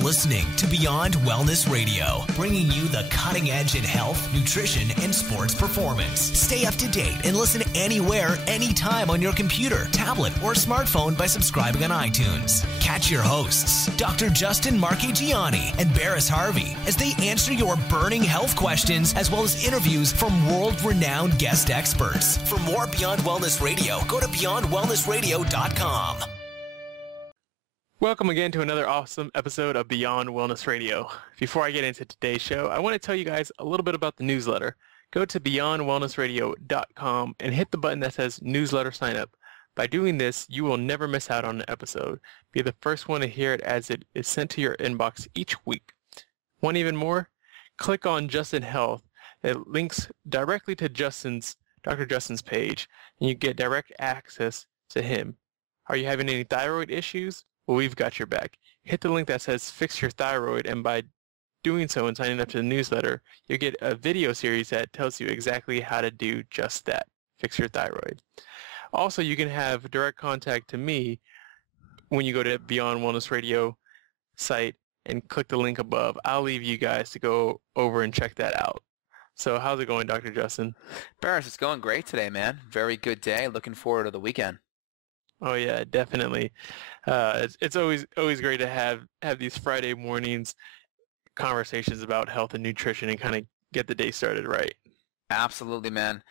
listening to Beyond Wellness Radio, bringing you the cutting edge in health, nutrition, and sports performance. Stay up to date and listen anywhere, anytime on your computer, tablet, or smartphone by subscribing on iTunes. Catch your hosts, Dr. Justin Marchegiani and Barris Harvey, as they answer your burning health questions as well as interviews from world-renowned guest experts. For more Beyond Wellness Radio, go to beyondwellnessradio.com. Welcome again to another awesome episode of Beyond Wellness Radio. Before I get into today's show, I want to tell you guys a little bit about the newsletter. Go to beyondwellnessradio.com and hit the button that says newsletter sign up. By doing this, you will never miss out on an episode. Be the first one to hear it as it is sent to your inbox each week. Want even more? Click on Justin Health. It links directly to Dr. Justin's page, and you get direct access to him. Are you having any thyroid issues? Well, we've got your back. Hit the link that says Fix Your Thyroid, and by doing so and signing up to the newsletter, you'll get a video series that tells you exactly how to do just that, fix your thyroid. Also, you can have direct contact to me when you go to Beyond Wellness Radio site and click the link above. I'll leave you guys to go over and check that out. So how's it going, Dr. Justin? Barris, it's going great today, man. Very good day. Looking forward to the weekend. Oh yeah, definitely. It's always great to have these Friday mornings conversations about health and nutrition and kind of get the day started right. Absolutely, man.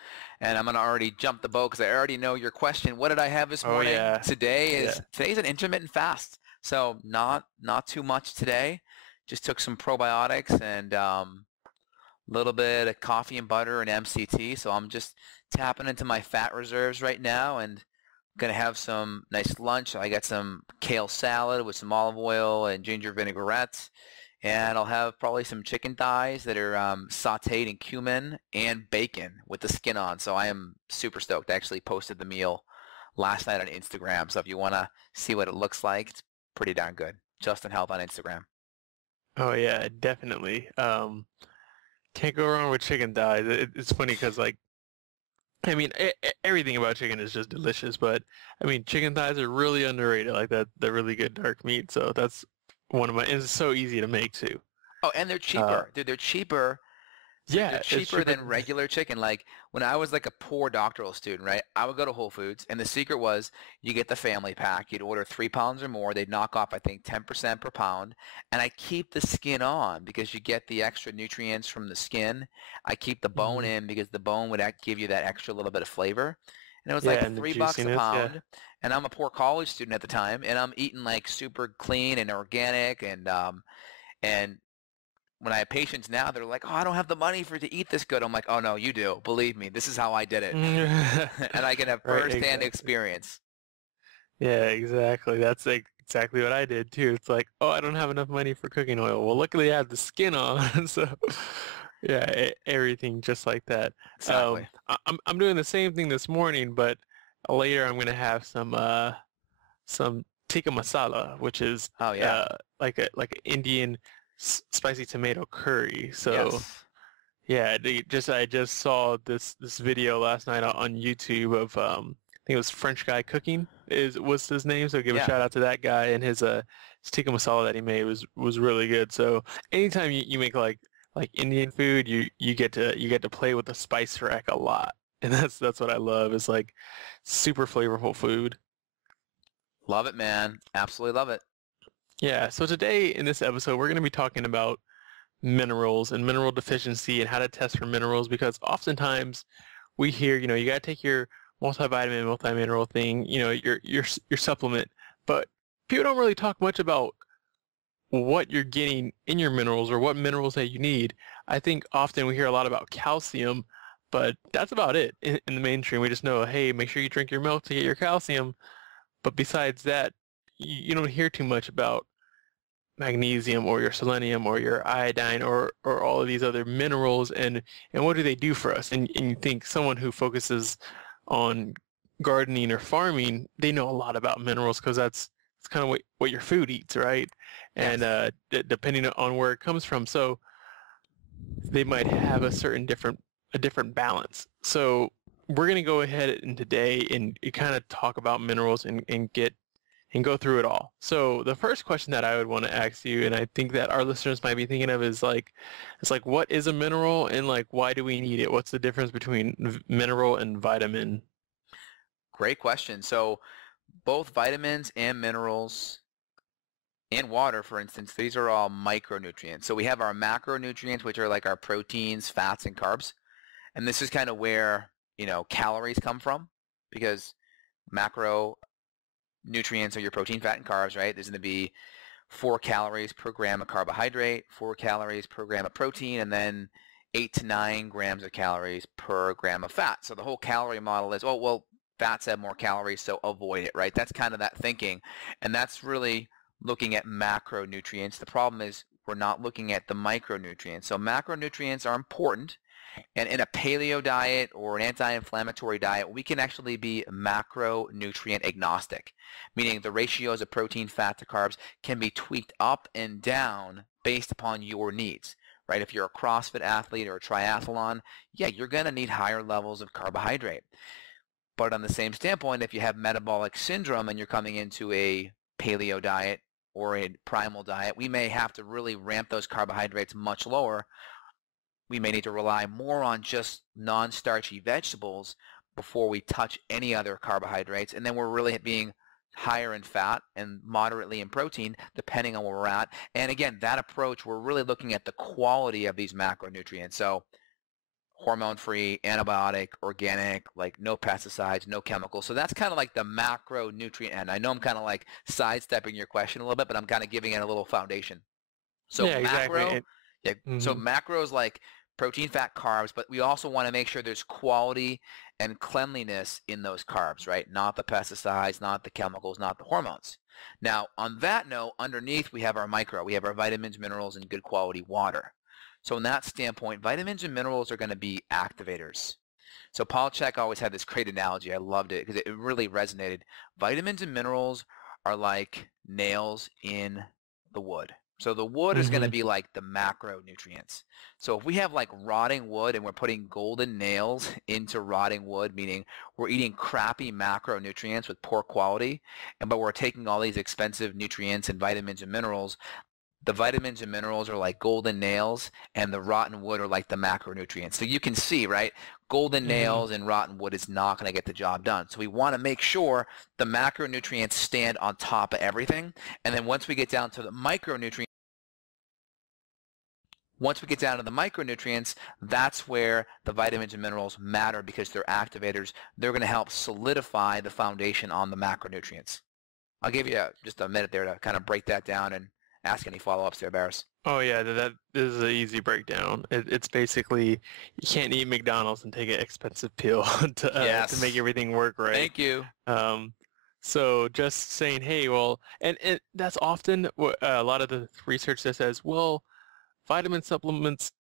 And I'm gonna already jump the boat because I already know your question. What did I have this morning? Yeah. Today's an intermittent fast, so not too much today. Just took some probiotics and a little bit of coffee and butter and MCT. So I'm just tapping into my fat reserves right now and going to have some nice lunch. I got some kale salad with some olive oil and ginger vinaigrette, and I'll have probably some chicken thighs that are sautéed in cumin and bacon with the skin on. So I am super stoked. I actually posted the meal last night on Instagram, so if you want to see what it looks like, it's pretty darn good. Justin Health on Instagram. Oh yeah, definitely. Can't go wrong with chicken thighs. It's funny because, like, I mean, everything about chicken is just delicious, but I mean, chicken thighs are really underrated. Like that, they're really good dark meat. So that's one of my. It's so easy to make too. Oh, and they're cheaper, dude. They're cheaper. Yeah, they're cheaper than regular chicken. Like when I was like a poor doctoral student, right? I would go to Whole Foods, and the secret was you get the family pack. You'd order 3 pounds or more. They'd knock off, I think, 10% per pound. And I keep the skin on because you get the extra nutrients from the skin. I keep the bone in because the bone would give you that extra little bit of flavor. And it was like $3 a pound. Yeah. And I'm a poor college student at the time, and I'm eating like super clean and organic and when I have patients now, they're like, oh, I don't have the money to eat this good. I'm like, oh, no, you do. Believe me, this is how I did it. And I can have firsthand experience. Yeah, exactly. That's exactly what I did, too. It's like, oh, I don't have enough money for cooking oil. Well, luckily I have the skin on. So, yeah, everything just like that. Exactly. I'm doing the same thing this morning, but later I'm going to have some tikka masala, which is like an Indian spicy tomato curry. So yeah, I just saw this video last night on YouTube of I think it was French guy cooking was his name. So give a shout out to that guy, and his tikka masala that he made was really good. So anytime you make like Indian food, you get to play with the spice rack a lot, and that's what I love. It's like super flavorful food. Love it, man. Absolutely love it. Yeah, so today in this episode, we're going to be talking about minerals and mineral deficiency and how to test for minerals, because oftentimes we hear, you got to take your multivitamin, multimineral thing, your supplement, but people don't really talk much about what you're getting in your minerals or what minerals that you need. I think often we hear a lot about calcium, but that's about it in the mainstream. We just know, hey, make sure you drink your milk to get your calcium. But besides that, you don't hear too much about magnesium or your selenium or your iodine or all of these other minerals and what do they do for us. And you think someone who focuses on gardening or farming, they know a lot about minerals because it's kind of what your food eats, right? Yes. And depending on where it comes from. So they might have a different balance. So we're going to go ahead and today and kind of talk about minerals and get and go through it all. So the first question that I would want to ask you, and I think that our listeners might be thinking of, is like, it's like, what is a mineral and like, why do we need it? What's the difference between mineral and vitamin? Great question. So both vitamins and minerals and water, for instance, these are all micronutrients. So we have our macronutrients, which are like our proteins, fats, and carbs. And this is kind of where, calories come from, because macronutrients are your protein, fat, and carbs, right? There's going to be 4 calories per gram of carbohydrate, 4 calories per gram of protein, and then 8 to 9 grams of calories per gram of fat. So the whole calorie model is, oh, well, fats have more calories, so avoid it, right? That's kind of that thinking. And that's really looking at macronutrients. The problem is we're not looking at the micronutrients. So macronutrients are important. And in a paleo diet or an anti-inflammatory diet, we can actually be macronutrient agnostic, meaning the ratios of protein, fat to carbs can be tweaked up and down based upon your needs, right? If you're a CrossFit athlete or a triathlon, yeah, you're going to need higher levels of carbohydrate. But on the same standpoint, if you have metabolic syndrome and you're coming into a paleo diet or a primal diet, we may have to really ramp those carbohydrates much lower. We may need to rely more on just non-starchy vegetables before we touch any other carbohydrates, and then we're really being higher in fat and moderately in protein, depending on where we're at. And again, that approach, we're really looking at the quality of these macronutrients. So hormone-free, antibiotic, organic, like no pesticides, no chemicals. So that's kind of like the macronutrient end. I know I'm kind of like sidestepping your question a little bit, but I'm kind of giving it a little foundation. So Yeah, exactly. so macro is like protein, fat, carbs, but we also want to make sure there's quality and cleanliness in those carbs, right? Not the pesticides, not the chemicals, not the hormones. Now, on that note, underneath we have our micro. We have our vitamins, minerals, and good quality water. So in that standpoint, vitamins and minerals are going to be activators. So Paul Chek always had this great analogy. I loved it because it really resonated. Vitamins and minerals are like nails in the wood. So the wood is going to be like the macronutrients. So if we have like rotting wood and we're putting golden nails into rotting wood, meaning we're eating crappy macronutrients with poor quality, but we're taking all these expensive nutrients and vitamins and minerals, the vitamins and minerals are like golden nails and the rotten wood are like the macronutrients. So you can see, right? Golden nails and rotten wood is not going to get the job done. So we want to make sure the macronutrients stand on top of everything. And then once we get down to the micronutrients, that's where the vitamins and minerals matter because they're activators. They're going to help solidify the foundation on the macronutrients. I'll give you just a minute there to kind of break that down and ask any follow-ups there, Barris. Oh yeah, that is an easy breakdown. It's basically you can't eat McDonald's and take an expensive pill to make everything work right. Thank you. So just saying, hey, well, and that's often what a lot of the research that says, well, vitamin supplements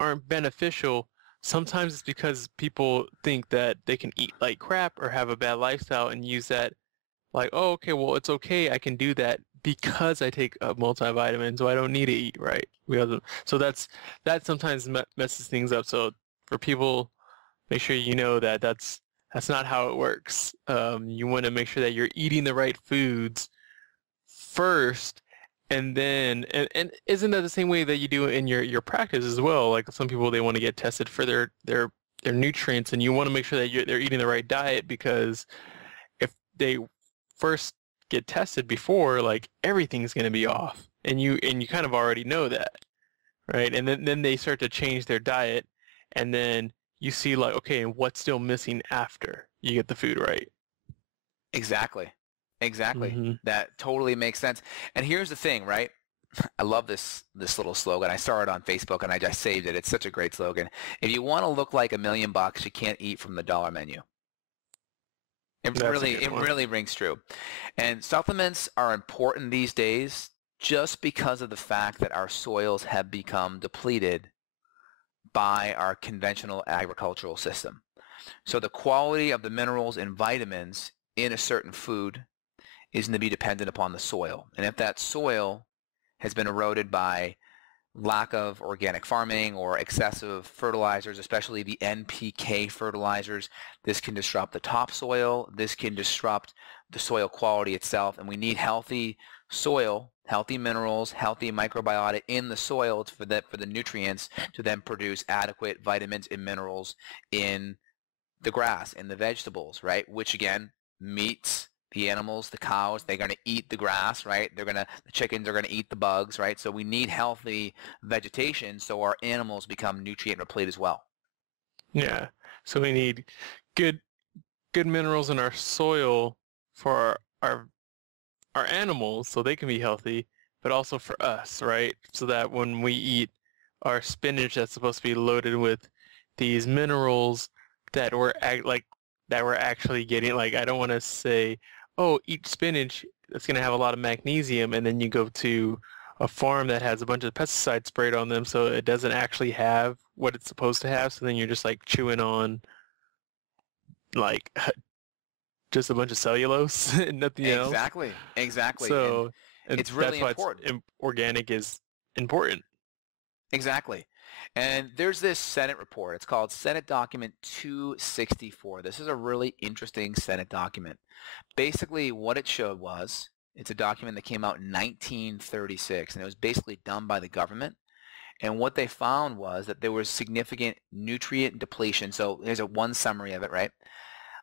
aren't beneficial. Sometimes it's because people think that they can eat like crap or have a bad lifestyle and use that like, oh, okay, well, it's okay. I can do that because I take a multivitamin, so I don't need to eat right. So that sometimes messes things up. So for people, make sure you know that that's not how it works. You want to make sure that you're eating the right foods first, and then and isn't that the same way that you do in your practice as well? Like some people, they want to get tested for their nutrients, and you want to make sure that they're eating the right diet, because if they first get tested before, like everything's going to be off, and you kind of already know that, right? And then they start to change their diet, and then you see like, okay, and what's still missing after you get the food right? Exactly. That totally makes sense. And here's the thing, right? I love this little slogan. I saw it on Facebook and I just saved it. It's such a great slogan. If you want to look like $1 million, you can't eat from the dollar menu. It really rings true. And supplements are important these days just because of the fact that our soils have become depleted by our conventional agricultural system. So the quality of the minerals and vitamins in a certain food is going to be dependent upon the soil. And if that soil has been eroded by lack of organic farming or excessive fertilizers, especially the NPK fertilizers. This can disrupt the topsoil. This can disrupt the soil quality itself. And we need healthy soil, healthy minerals, healthy microbiota in the soil for the nutrients to then produce adequate vitamins and minerals in the grass, in the vegetables, right? Which again, meats, the animals, the cows, they're going to eat the grass, right? The chickens are going to eat the bugs, right? So we need healthy vegetation so our animals become nutrient replete as well. Yeah. So we need good minerals in our soil for our animals so they can be healthy, but also for us, right? So that when we eat our spinach that's supposed to be loaded with these minerals that we're actually getting, like I don't want to say, oh, eat spinach, it's going to have a lot of magnesium, and then you go to a farm that has a bunch of pesticides sprayed on them so it doesn't actually have what it's supposed to have, so then you're just like chewing on like just a bunch of cellulose and nothing else. Exactly. So and it's really important. Organic is important. Exactly. And there's this Senate report. It's called Senate Document 264. This is a really interesting Senate document. Basically, what it showed was, it's a document that came out in 1936, and it was basically done by the government. And what they found was that there was significant nutrient depletion. So here's one summary of it, right?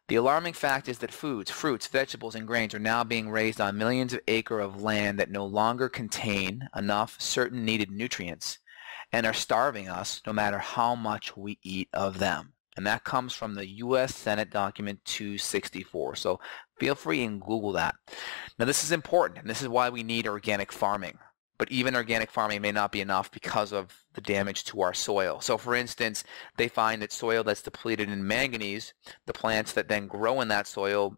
The alarming fact is that foods, fruits, vegetables, and grains are now being raised on millions of acres of land that no longer contain enough certain needed nutrients and are starving us no matter how much we eat of them. And that comes from the U.S. Senate Document 264. So feel free and Google that. Now this is important, and this is why we need organic farming. But even organic farming may not be enough because of the damage to our soil. So for instance, they find that soil that's depleted in manganese, the plants that then grow in that soil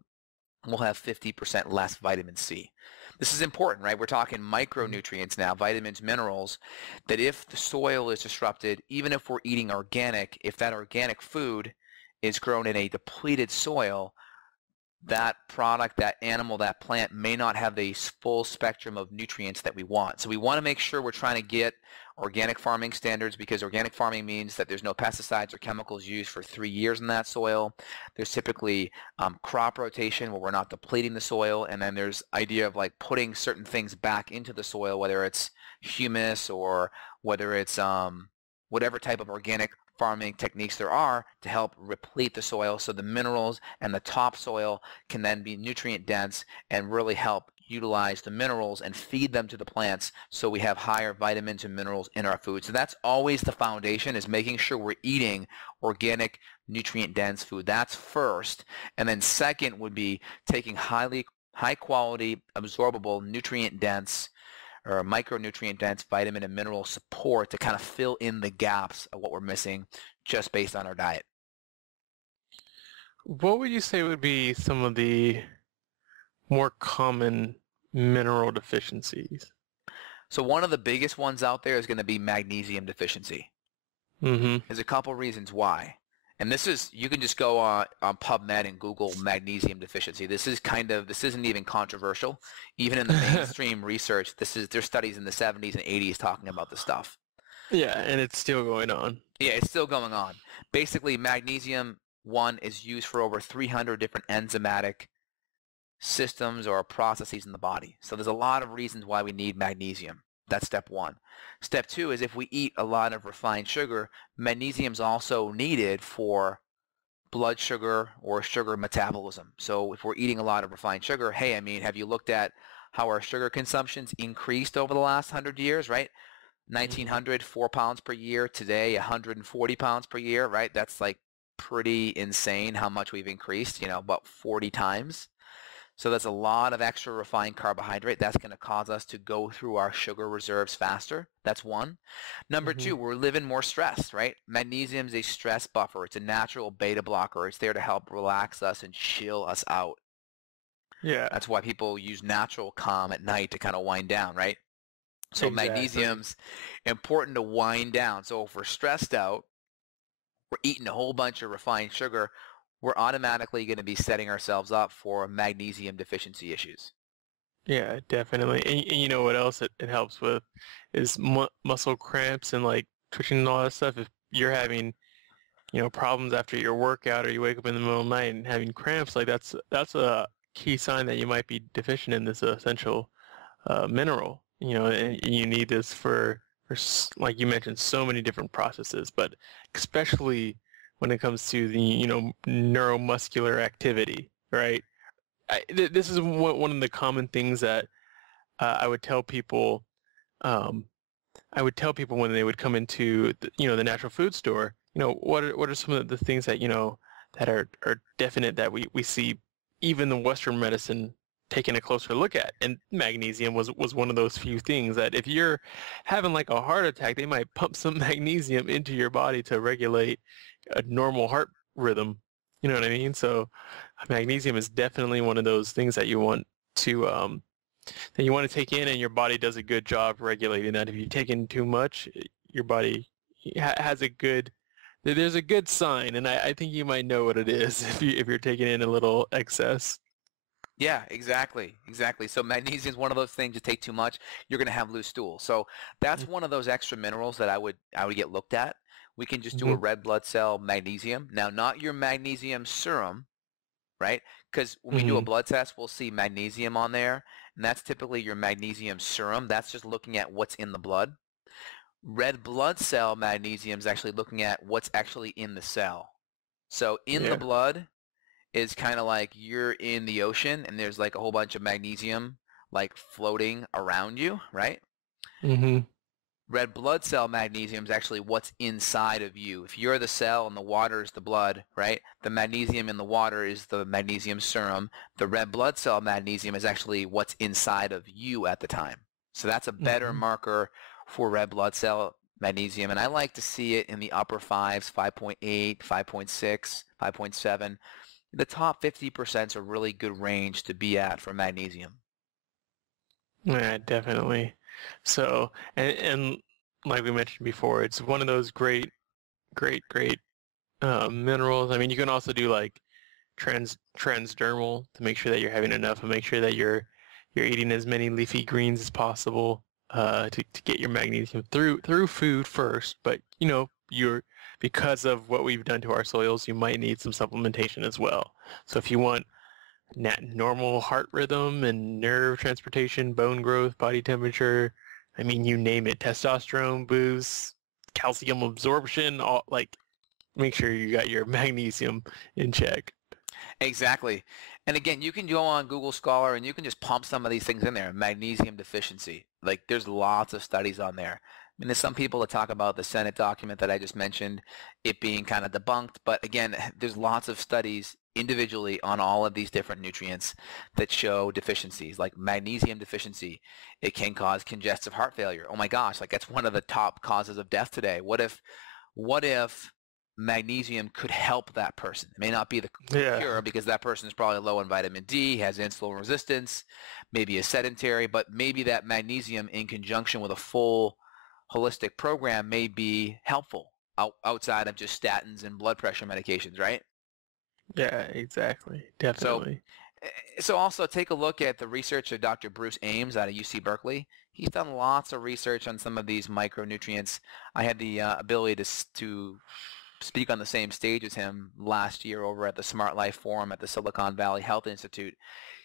will have 50% less vitamin C. This is important, right? We're talking micronutrients now, vitamins, minerals, that if the soil is disrupted, even if we're eating organic, if that organic food is grown in a depleted soil, that product, that animal, that plant may not have the full spectrum of nutrients that we want. So we want to make sure we're trying to get organic farming standards, because organic farming means that there's no pesticides or chemicals used for 3 years in that soil. There's typically crop rotation where we're not depleting the soil, and then there's idea of like putting certain things back into the soil, whether it's humus or whether it's whatever type of organic farming techniques there are to help replete the soil so the minerals and the topsoil can then be nutrient dense and really help utilize the minerals and feed them to the plants so we have higher vitamins and minerals in our food. So that's always the foundation, is making sure we're eating organic, nutrient dense food. That's first. And then second would be taking high quality, absorbable, nutrient dense or micronutrient dense vitamin and mineral support to kind of fill in the gaps of what we're missing just based on our diet. What would you say would be some of the more common mineral deficiencies? So one of the biggest ones out there is going to be magnesium deficiency. There's a couple reasons why. And this is, you can just go on PubMed and Google magnesium deficiency. This isn't even controversial. Even in the mainstream research, there's studies in the 70s and 80s talking about this stuff. Yeah, and it's still going on. Yeah, it's still going on. Basically, magnesium, one, is used for over 300 different enzymatic systems or processes in the body. So there's a lot of reasons why we need magnesium. That's step one. Step two is if we eat a lot of refined sugar, magnesium is also needed for blood sugar or sugar metabolism. So if we're eating a lot of refined sugar, hey, I mean, have you looked at how our sugar consumption's increased over the last 100 years, right? 1900, 4 pounds per year. Today, 140 pounds per year, right? That's like pretty insane how much we've increased, about 40 times. So that's a lot of extra refined carbohydrate. That's going to cause us to go through our sugar reserves faster. That's one. Number two, we're living more stressed, right? Magnesium is a stress buffer. It's a natural beta blocker. It's there to help relax us and chill us out. Yeah. That's why people use natural calm at night to kind of wind down, right? So magnesium's important to wind down. So if we're stressed out, we're eating a whole bunch of refined sugar, we're automatically going to be setting ourselves up for magnesium deficiency issues. Yeah, definitely. And you know what else it helps with is muscle cramps and like twitching and all that stuff. If you're having, problems after your workout or you wake up in the middle of the night and having cramps, like that's a key sign that you might be deficient in this essential mineral. And you need this like you mentioned, so many different processes, but especially when it comes to the, neuromuscular activity, right? This is one of the common things that I would tell people. Um, I would tell people when they would come into the natural food store. What are some of the things that that are definite that we see even the Western medicine taking a closer look at. And magnesium was one of those few things that if you're having like a heart attack, they might pump some magnesium into your body to regulate a normal heart rhythm. You know what I mean? So magnesium is definitely one of those things that you want to take in, and your body does a good job regulating that. If you take in too much, your body has there's a good sign, and I think you might know what it is if you're taking in a little excess. Yeah, exactly, exactly. So magnesium is one of those things. You take too much, you're going to have loose stool. So that's one of those extra minerals that I would get looked at. We can just do a Mm-hmm. red blood cell magnesium. Now, not your magnesium serum, right? Because when we do a Mm-hmm. blood test, we'll see magnesium on there, and that's typically your magnesium serum. That's just looking at what's in the blood. Red blood cell magnesium is actually looking at what's actually in the cell. So in the Yeah. blood is kind of like you're in the ocean and there's like a whole bunch of magnesium like floating around you, right? Mm-hmm. Red blood cell magnesium is actually what's inside of you. If you're the cell and the water is the blood, right? The magnesium in the water is the magnesium serum. The red blood cell magnesium is actually what's inside of you at the time. So that's a better Mm-hmm. marker for red blood cell magnesium. And I like to see it in the upper fives, 5.8, 5.6, 5.7. The top 50% is a really good range to be at for magnesium. Yeah, definitely. So, and like we mentioned before, it's one of those great minerals. I mean, you can also do like transdermal to make sure that you're having enough, and make sure that you're eating as many leafy greens as possible to get your magnesium through food first. But you're because of what we've done to our soils, you might need some supplementation as well. So if you want normal heart rhythm and nerve transportation, bone growth, body temperature, I mean, you name it, testosterone boost, calcium absorption, all like make sure you got your magnesium in check. Exactly. And again, you can go on Google Scholar and you can just pump some of these things in there. Magnesium deficiency. Like there's lots of studies on there. I mean, there's some people that talk about the Senate document that I just mentioned, it being kind of debunked. But again, there's lots of studies individually on all of these different nutrients that show deficiencies, like magnesium deficiency. It can cause congestive heart failure. Oh my gosh, like that's one of the top causes of death today. What if magnesium could help that person? It may not be the Yeah. cure because that person is probably low in vitamin D, has insulin resistance, maybe is sedentary, but maybe that magnesium in conjunction with a full holistic program may be helpful outside of just statins and blood pressure medications, right? Yeah, exactly. So, Definitely. so also take a look at the research of Dr. Bruce Ames out of UC Berkeley. He's done lots of research on some of these micronutrients. I had the ability to speak on the same stage as him last year over at the Smart Life Forum at the Silicon Valley Health Institute.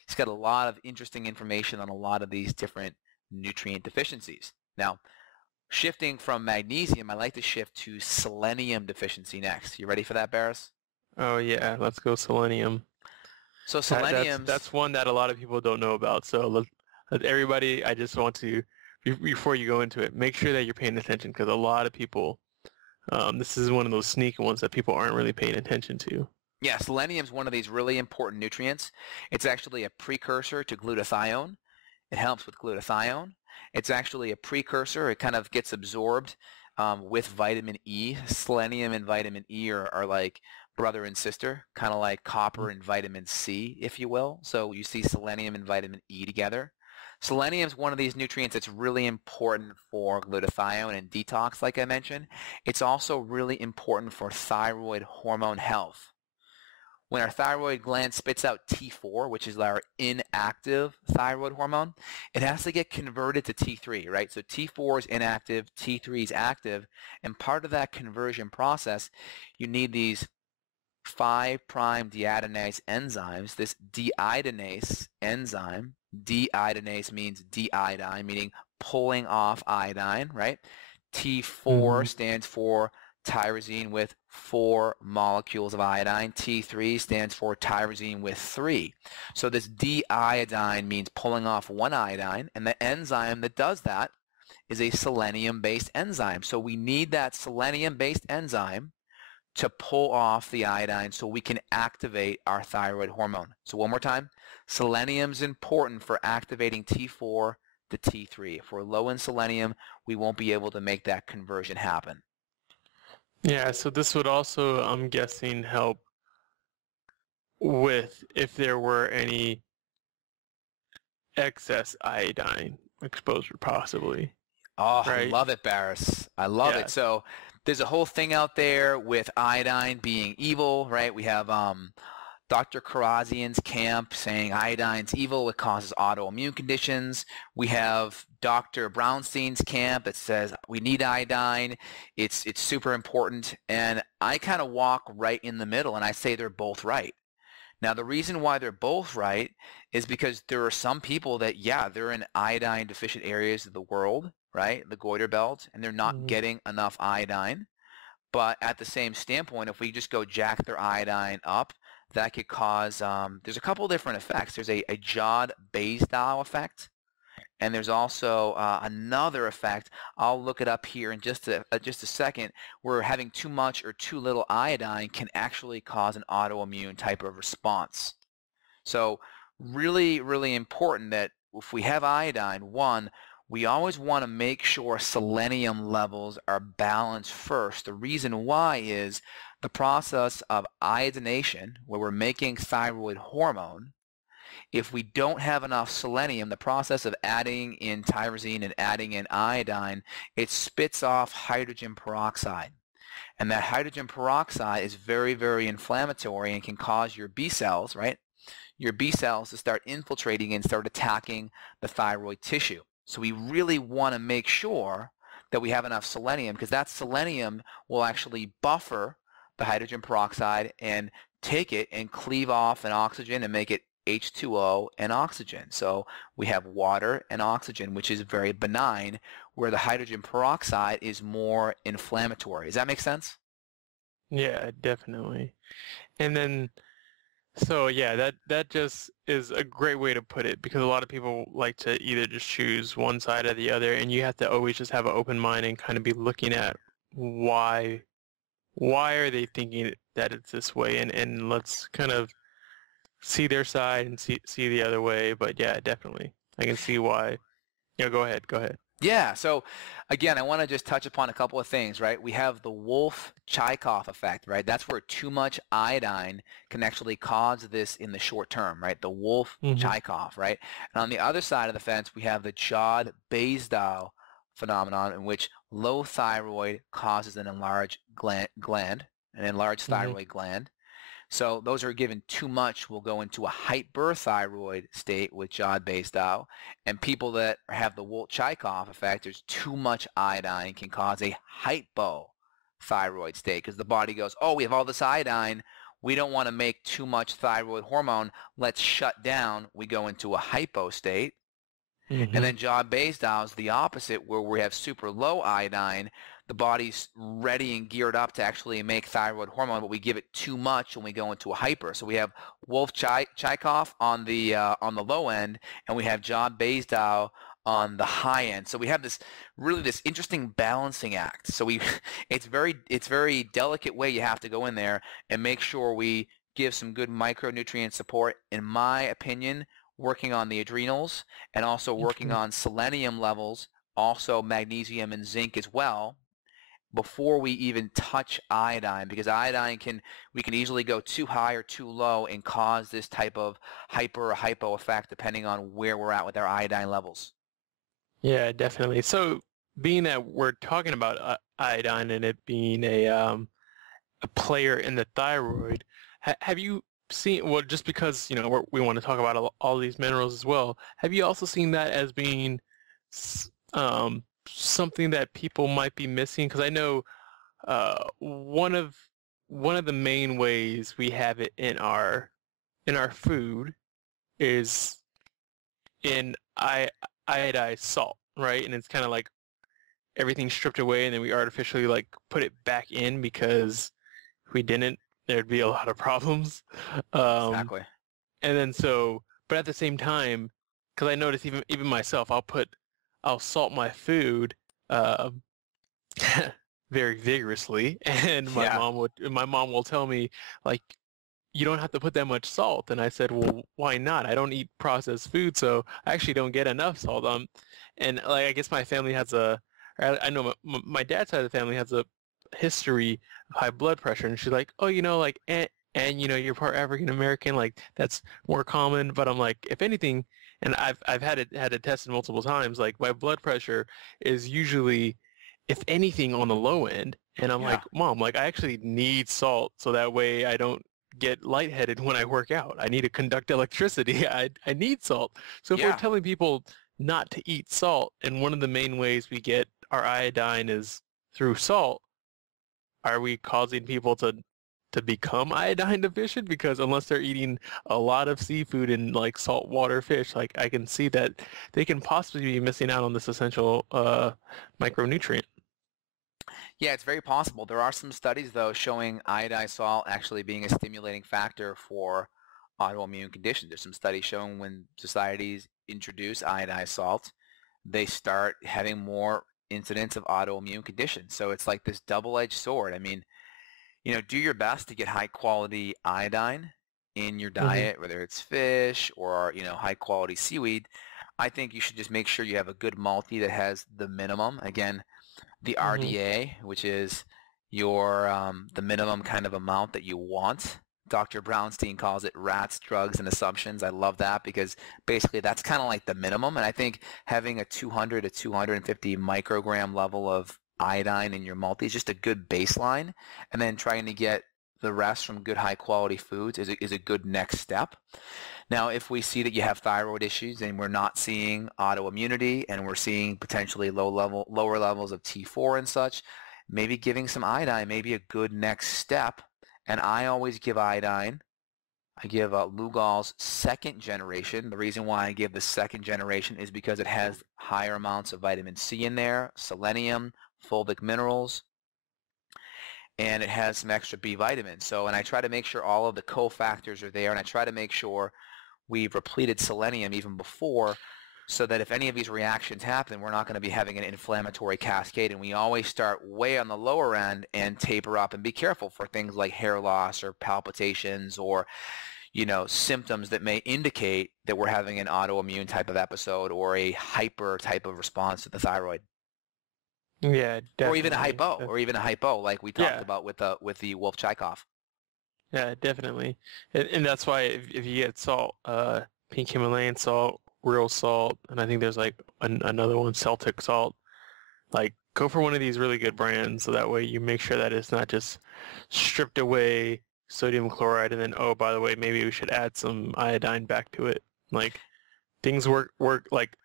He's got a lot of interesting information on a lot of these different nutrient deficiencies. Now, shifting from magnesium, I like to shift to selenium deficiency next. You ready for that, Barris? Oh yeah, let's go selenium. So That's selenium's, one that a lot of people don't know about. So let everybody, I just want to before you go into it, make sure that you're paying attention because a lot of people, this is one of those sneaky ones that people aren't really paying attention to. yeah, selenium's one of these really important nutrients. It's actually a precursor to glutathione. It helps with glutathione. It's actually a precursor. It kind of gets absorbed with vitamin E. Selenium and vitamin E are like brother and sister, kind of like copper and vitamin C, if you will. So you see selenium and vitamin E together. Selenium is one of these nutrients that's really important for glutathione and detox, like I mentioned. It's also really important for thyroid hormone health. when our thyroid gland spits out T4, which is our inactive thyroid hormone, it has to get converted to T3, right? So T4 is inactive, T3 is active, and part of that conversion process, you need these 5' deiodinase enzymes. This deiodinase enzyme, deiodinase means de-iodine, meaning pulling off iodine, right? T4 stands for tyrosine with 4 molecules of iodine. T3 stands for tyrosine with 3. So this de-iodine means pulling off one iodine, and the enzyme that does that is a selenium-based enzyme. So we need that selenium-based enzyme to pull off the iodine so we can activate our thyroid hormone. So one more time, selenium is important for activating T4 to T3. If we're low in selenium, we won't be able to make that conversion happen. Yeah, so this would also, I'm guessing, help with if there were any excess iodine exposure, possibly. Oh, Right? I love it, Barris. I love it. So there's a whole thing out there with iodine being evil, right? We have Dr. Karazian's camp saying iodine's evil, it causes autoimmune conditions. We have Dr. Brownstein's camp that says we need iodine, it's super important. And I kind of walk right in the middle and I say they're both right. Now, the reason why they're both right is because there are some people that, yeah, they're in iodine deficient areas of the world, right, the goiter belt, and they're not getting enough iodine. But at the same standpoint, if we just go jack their iodine up, that could cause, there's a couple different effects. There's a Jod-Basedow effect, and there's also another effect. I'll look it up here in just a second, where having too much or too little iodine can actually cause an autoimmune type of response. So really, really important that if we have iodine, one, we always want to make sure selenium levels are balanced first. The reason why is the process of iodination, where we're making thyroid hormone. If we don't have enough selenium, the process of adding in tyrosine and adding in iodine, it spits off hydrogen peroxide. And that hydrogen peroxide is very, very inflammatory and can cause your B cells, right? Your B cells to start infiltrating and start attacking the thyroid tissue. So we really want to make sure that we have enough selenium, because that selenium will actually buffer the hydrogen peroxide and take it and cleave off an oxygen and make it H2O and oxygen. So we have water and oxygen, which is very benign, where the hydrogen peroxide is more inflammatory. Does that make sense? Yeah, definitely. And then, so yeah, that just is a great way to put it, because a lot of people like to either just choose one side or the other, and you have to always just have an open mind and kind of be looking at why are they thinking that it's this way, and let's kind of see their side and see the other way. But yeah, definitely, I can see why. Yeah, go ahead. Yeah, so again, I want to just touch upon a couple of things, right? We have the Wolff-Chaikoff effect, right? That's where too much iodine can actually cause this in the short term, right? The Wolff-Chaikoff, right? And on the other side of the fence, we have the Jod-Basedow phenomenon, in which low thyroid causes an enlarged gland, an enlarged thyroid gland. So those are given too much will go into a hyperthyroid state with Jod-Basedow, and people that have the Wolff-Chaikoff effect, there's too much iodine, can cause a hypothyroid state, because the body goes, oh, we have all this iodine, we don't want to make too much thyroid hormone, let's shut down. We go into a hypo state. And then Jod-Basedow is the opposite, where we have super low iodine. The body's ready and geared up to actually make thyroid hormone, but we give it too much when we go into a hyper. So we have Wolff-Chaikoff on the low end, and we have Jod-Basedow on the high end. So we have this interesting balancing act. So it's very delicate way you have to go in there and make sure we give some good micronutrient support. In my opinion, working on the adrenals and also working on selenium levels, also magnesium and zinc as well, before we even touch iodine, because iodine we can easily go too high or too low and cause this type of hyper or hypo effect depending on where we're at with our iodine levels. Yeah, definitely. So being that we're talking about iodine and it being a player in the thyroid, have you seen, well, just because, we want to talk about all these minerals as well, have you also seen that as being something that people might be missing? Because I know one of the main ways we have it in our food is in iodized salt, right? And it's kind of like everything's stripped away and then we artificially like put it back in because if we didn't, there'd be a lot of problems. Um, Exactly. and then but at the same time, because I notice even myself, I'll salt my food uh, very vigorously, and Yeah. my mom will tell me like, you don't have to put that much salt. And I said, well, why not? I don't eat processed food, so I actually don't get enough salt. And like I guess my family has I know my dad's side of the family has a history of high blood pressure, and she's like, oh, like and you're part African American, like that's more common. But I'm like, if anything, and I've had it tested multiple times, like my blood pressure is usually, if anything, on the low end. And I'm Yeah. like, Mom, like I actually need salt so that way I don't get lightheaded when I work out. I need to conduct electricity. I need salt. So if we're Yeah. telling people not to eat salt, and one of the main ways we get our iodine is through salt, are we causing people to become iodine deficient? Because unless they're eating a lot of seafood and like saltwater fish, like I can see that they can possibly be missing out on this essential micronutrient. Yeah, it's very possible. There are some studies, though, showing iodized salt actually being a stimulating factor for autoimmune conditions. There's some studies showing when societies introduce iodized salt, they start having more incidents of autoimmune conditions. So it's like this double-edged sword. I mean, do your best to get high quality iodine in your Hmm. diet, whether it's fish or, high quality seaweed. I think you should just make sure you have a good multi that has the minimum. Again, the Hmm. RDA, which is the minimum kind of amount that you want. Dr. Brownstein calls it rats, drugs, and assumptions. I love that because basically that's kind of like the minimum. And I think having a 200 to 250 microgram level of iodine in your multi is just a good baseline. And then trying to get the rest from good high quality foods is a good next step. Now, if we see that you have thyroid issues and we're not seeing autoimmunity and we're seeing potentially lower levels of T4 and such, maybe giving some iodine may be a good next step. And I always give iodine. I give Lugol's second generation. The reason why I give the second generation is because it has higher amounts of vitamin C in there, selenium, fulvic minerals, and it has some extra B vitamins. So, and I try to make sure all of the cofactors are there, and I try to make sure we've repleted selenium even before so that if any of these reactions happen, we're not going to be having an inflammatory cascade. And we always start way on the lower end and taper up, and be careful for things like hair loss or palpitations or, symptoms that may indicate that we're having an autoimmune type of episode or a hyper type of response to the thyroid. Yeah, Or even a definitely. hypo, like we talked Yeah, about with the Wolff-Chaikoff. yeah, definitely. And that's why if you get salt, pink Himalayan salt, real salt, and I think there's like another one, Celtic salt, like go for one of these really good brands so that way you make sure that it's not just stripped away sodium chloride and then, oh, by the way, maybe we should add some iodine back to it. Like things work like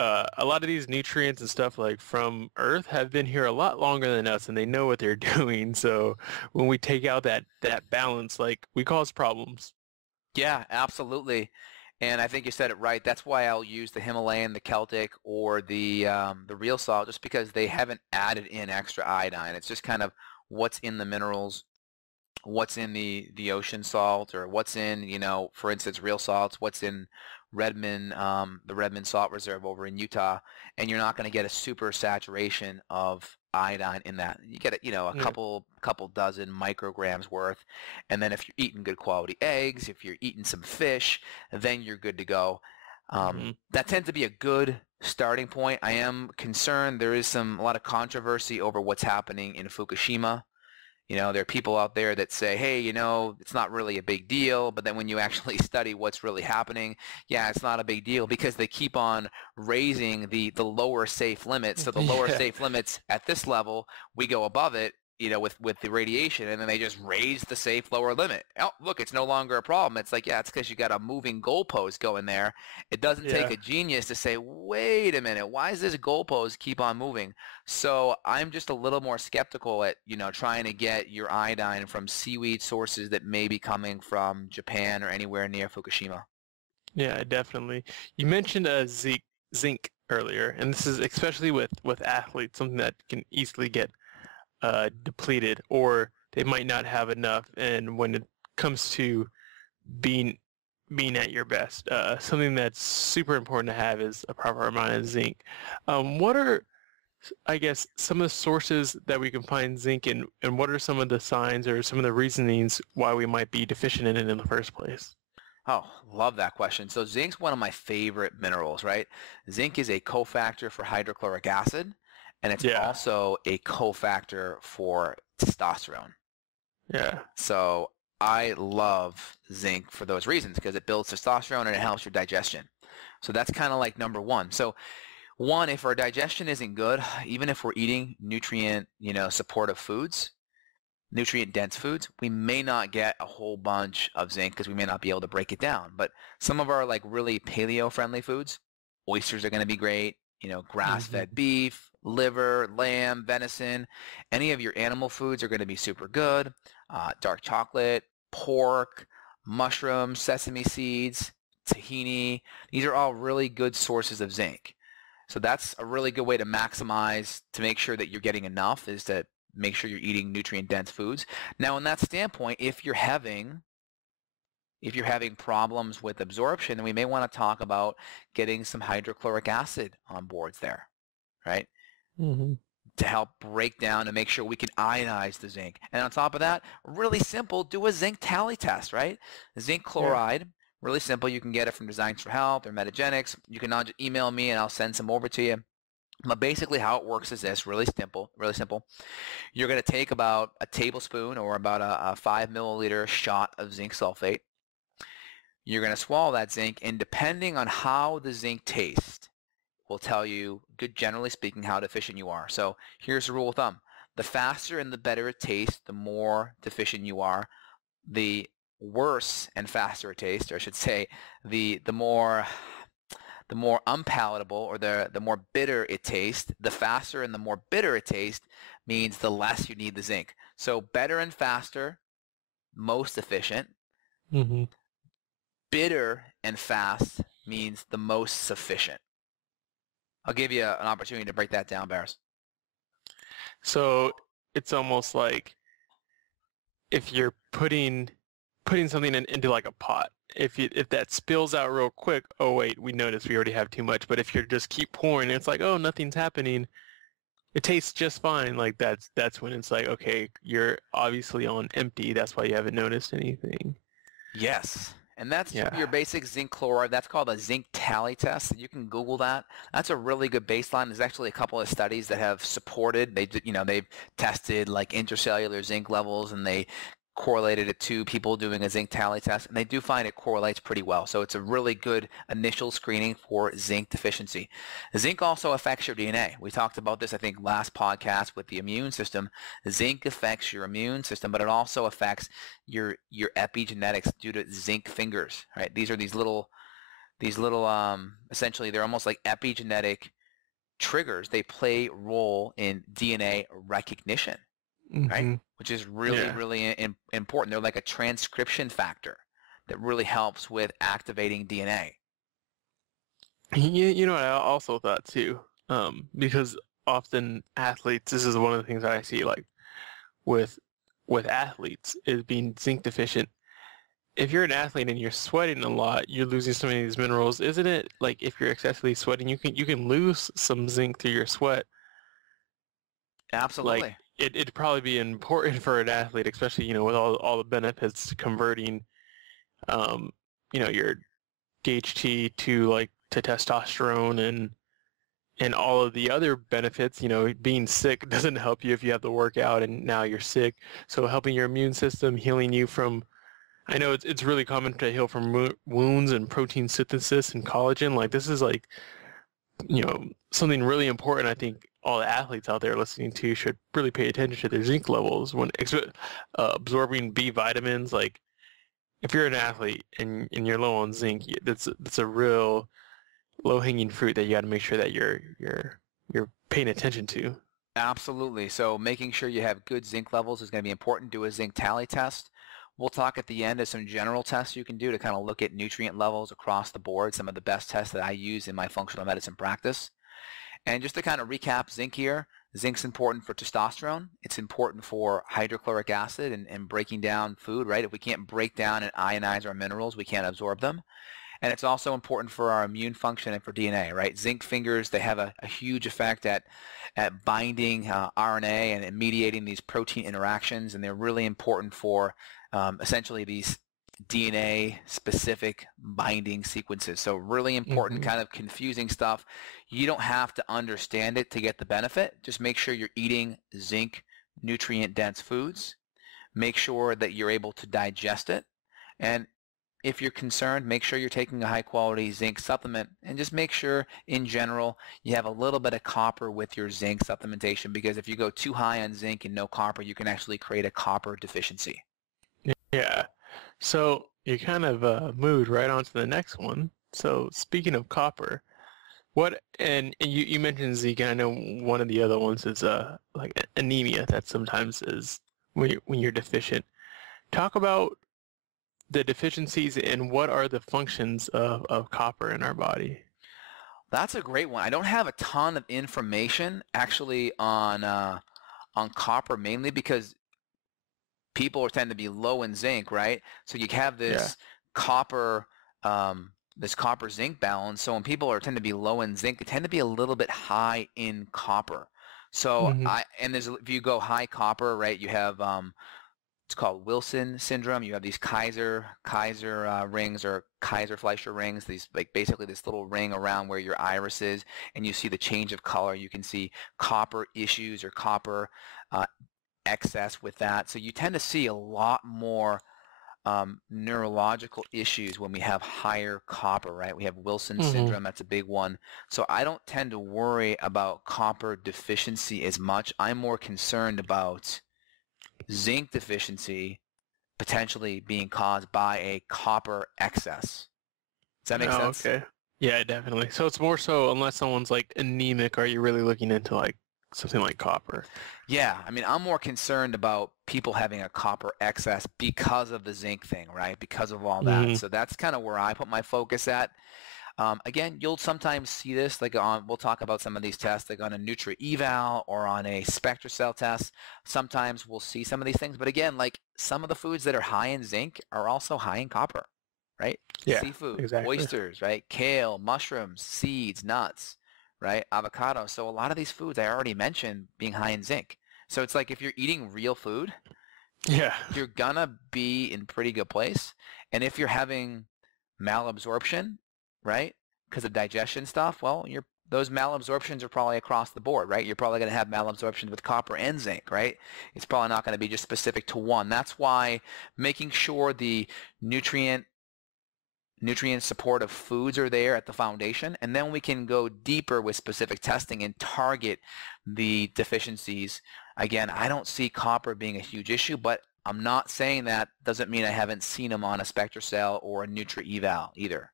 a lot of these nutrients and stuff like from Earth have been here a lot longer than us, and they know what they're doing. So when we take out that balance, like we cause problems. Yeah, absolutely. And I think you said it right. That's why I'll use the Himalayan, the Celtic, or the real salt, just because they haven't added in extra iodine. It's just kind of what's in the minerals, what's in the ocean salt, or what's in, for instance, real salts, what's in Redmond, the Redmond Salt Reserve over in Utah, and you're not going to get a super saturation of iodine in that. You get a Yeah. couple dozen micrograms worth, and then if you're eating good quality eggs, if you're eating some fish, then you're good to go. Hmm. That tends to be a good starting point. I am concerned there is a lot of controversy over what's happening in Fukushima. There are people out there that say, hey, it's not really a big deal. But then when you actually study what's really happening, yeah, it's not a big deal because they keep on raising the lower safe limits. So the lower Yeah. safe limits at this level, we go above it. with the radiation, and then they just raise the safe lower limit. Oh, look, it's no longer a problem. It's like, yeah, it's because you got a moving goalpost going there. It doesn't take a genius to say, wait a minute, why does this goalpost keep on moving? So I'm just a little more skeptical at, trying to get your iodine from seaweed sources that may be coming from Japan or anywhere near Fukushima. Yeah, definitely. You mentioned zinc earlier, and this is especially with athletes, something that can easily get depleted, or they might not have enough. And when it comes to being at your best, something that's super important to have is a proper amount of zinc. What are, I guess, some of the sources that we can find zinc in, and what are some of the signs or some of the reasonings why we might be deficient in it in the first place? Oh, love that question. So zinc's one of my favorite minerals, right? Zinc is a cofactor for hydrochloric acid, and it's also a cofactor for testosterone. Yeah. So I love zinc for those reasons, because it builds testosterone and it helps your digestion. So that's kind of like number one. So one, if our digestion isn't good, even if we're eating nutrient, supportive foods, nutrient-dense foods, we may not get a whole bunch of zinc because we may not be able to break it down. But some of our like really paleo-friendly foods, oysters are going to be great, grass-fed beef, liver, lamb, venison, any of your animal foods are going to be super good. Dark chocolate, pork, mushrooms, sesame seeds, tahini, these are all really good sources of zinc. So that's a really good way to maximize, to make sure that you're getting enough, is to make sure you're eating nutrient-dense foods. Now, in that standpoint, if you're having problems with absorption, then we may want to talk about getting some hydrochloric acid on boards there, right? Mm-hmm. To help break down and make sure we can ionize the zinc. And on top of that, really simple, do a zinc tally test, right? Zinc chloride, really simple. You can get it from Designs for Health or Metagenics. You can now just email me and I'll send some over to you. But basically how it works is this, really simple. You're going to take about a tablespoon or about a 5 milliliter shot of zinc sulfate. You're going to swallow that zinc, and depending on how the zinc tastes will tell you, generally speaking, how deficient you are. So here's the rule of thumb. The faster and the better it tastes, the more deficient you are. The worse and faster it tastes, or I should say, the more unpalatable, or the more bitter it tastes, the faster and the more bitter it tastes means the less you need the zinc. So better and faster, most efficient. Mm-hmm. Bitter and fast means the most sufficient. I'll give you an opportunity to break that down, Barris. So it's almost like if you're putting something into like a pot, if that spills out real quick, oh wait, we noticed we already have too much. But if you just keep pouring, it's like, oh, nothing's happening. It tastes just fine. Like that's when it's like, okay, you're obviously on empty. That's why you haven't noticed anything. Yes. And that's your basic zinc chloride. That's called a zinc tally test. You can Google that. That's a really good baseline. There's actually a couple of studies that have supported. They've tested like intracellular zinc levels, and they correlated it to people doing a zinc tally test, and they do find it correlates pretty well. So it's a really good initial screening for zinc deficiency. Zinc also affects your DNA. We talked about this, I think, last podcast with the immune system. Zinc affects your immune system, but it also affects your epigenetics due to zinc fingers, right? These are these little essentially they're almost like epigenetic triggers. They play a role in DNA recognition. Mm-hmm. Right? Which is really important. They're like a transcription factor that really helps with activating DNA. You know what I also thought too, because often athletes, this is one of the things that I see like with athletes, is being zinc deficient. If you're an athlete and you're sweating a lot, you're losing some of these minerals. Isn't it like if you're excessively sweating, you can lose some zinc through your sweat? Absolutely. Like, it'd probably be important for an athlete, especially, with all the benefits converting, your DHT to testosterone and all of the other benefits. Being sick doesn't help you if you have to work out and now you're sick. So helping your immune system, healing you from, I know it's really common to heal from wounds and protein synthesis and collagen. Like this is something really important, I think, all the athletes out there listening to should really pay attention to their zinc levels when absorbing B vitamins. Like if you're an athlete and you're low on zinc, that's a real low-hanging fruit that you got to make sure that you're paying attention to. Absolutely. So making sure you have good zinc levels is going to be important. Do a zinc tally test. We'll talk at the end of some general tests you can do to kind of look at nutrient levels across the board, some of the best tests that I use in my functional medicine practice. And just to kind of recap zinc here, zinc's important for testosterone. It's important for hydrochloric acid and breaking down food, right? If we can't break down and ionize our minerals, we can't absorb them. And it's also important for our immune function and for DNA, right? Zinc fingers, they have a huge effect at binding RNA and mediating these protein interactions, and they're really important for essentially these DNA-specific binding sequences. So really important, kind of confusing stuff. You don't have to understand it to get the benefit. Just make sure you're eating zinc, nutrient-dense foods. Make sure that you're able to digest it. And if you're concerned, make sure you're taking a high-quality zinc supplement, and just make sure, in general, you have a little bit of copper with your zinc supplementation, because if you go too high on zinc and no copper, you can actually create a copper deficiency. Yeah. So you kind of moved right on to the next one. So speaking of copper, and you mentioned zinc, and I know one of the other ones is like anemia that sometimes is when you're deficient. Talk about the deficiencies and what are the functions of copper in our body. That's a great one. I don't have a ton of information actually on copper, mainly because people tend to be low in zinc, right? So you have this copper zinc balance. So when people tend to be low in zinc, they tend to be a little bit high in copper. So if you go high copper, right, you have it's called Wilson syndrome. You have these Kaiser rings or Kaiser-Fleischer rings, these like basically this little ring around where your iris is, and you see the change of color. You can see copper issues or copper excess with that. So you tend to see a lot more neurological issues when we have higher copper, right? We have Wilson syndrome, that's a big one. So I don't tend to worry about copper deficiency as much. I'm more concerned about zinc deficiency potentially being caused by a copper excess. Does that make sense? Okay. Yeah, definitely. So it's more so unless someone's like anemic, are you really looking into like something like copper? Yeah, I mean, I'm more concerned about people having a copper excess because of the zinc thing, right? Because of all that. So that's kind of where I put my focus at. Again, you'll sometimes see this, like we'll talk about some of these tests, like on a Nutri-Eval or on a SpectraCell test. Sometimes we'll see some of these things, but again, like some of the foods that are high in zinc are also high in copper, right? Yeah, seafood, exactly. oysters, right? Kale, mushrooms, seeds, nuts, right? Avocado. So a lot of these foods I already mentioned being high in zinc. So it's like if you're eating real food, you're gonna be in pretty good place. And if you're having malabsorption, right, because of digestion stuff, well, those malabsorptions are probably across the board, right? You're probably going to have malabsorption with copper and zinc, right? It's probably not going to be just specific to one. That's why making sure the nutrient supportive foods are there at the foundation, and then we can go deeper with specific testing and target the deficiencies. Again, I don't see copper being a huge issue, but I'm not saying that doesn't mean I haven't seen them on a SpectraCell or a Nutri-Eval either.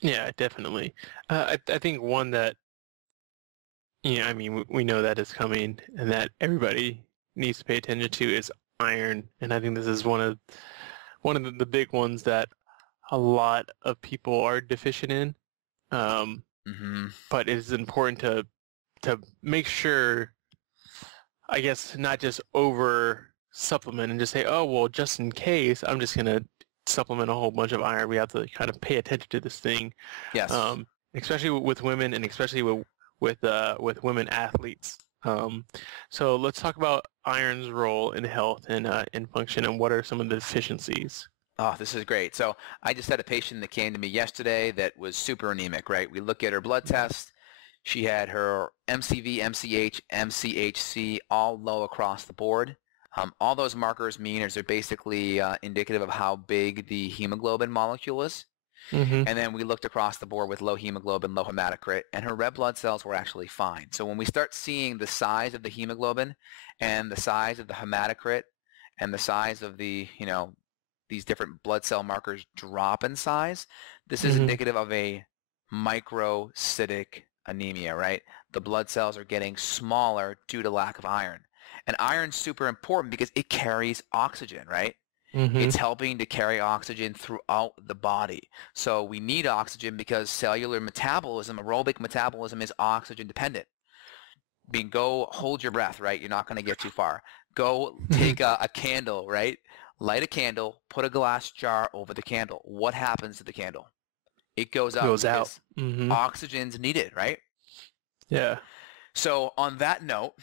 Yeah, definitely. I think one that, I mean, we know that is coming and that everybody needs to pay attention to is iron. And I think this is one of the big ones that a lot of people are deficient in. But it is important to make sure, I guess, not just over supplement and just say, oh, well, just in case, I'm just going to supplement a whole bunch of iron. We have to kind of pay attention to this thing. Yes. Especially with women, and especially with women athletes. So let's talk about iron's role in health and in function, and what are some of the deficiencies. Oh, this is great. So I just had a patient that came to me yesterday that was super anemic, right? We look at her blood test. She had her MCV, MCH, MCHC all low across the board. All those markers mean is they're basically indicative of how big the hemoglobin molecule is. Mm-hmm. And then we looked across the board with low hemoglobin, low hematocrit, and her red blood cells were actually fine. So when we start seeing the size of the hemoglobin and the size of the hematocrit and the size of the, these different blood cell markers drop in size, this is Mm-hmm. indicative of a microcytic anemia, right? The blood cells are getting smaller due to lack of iron. And iron's super important because it carries oxygen, right? Mm-hmm. It's helping to carry oxygen throughout the body. So we need oxygen because cellular metabolism, aerobic metabolism, is oxygen dependent. Go hold your breath, right? You're not going to get too far. Go take a candle, right? Light a candle, put a glass jar over the candle. What happens to the candle? It goes up Goes out. because Mm-hmm. oxygen's needed, right? Yeah. So on that note,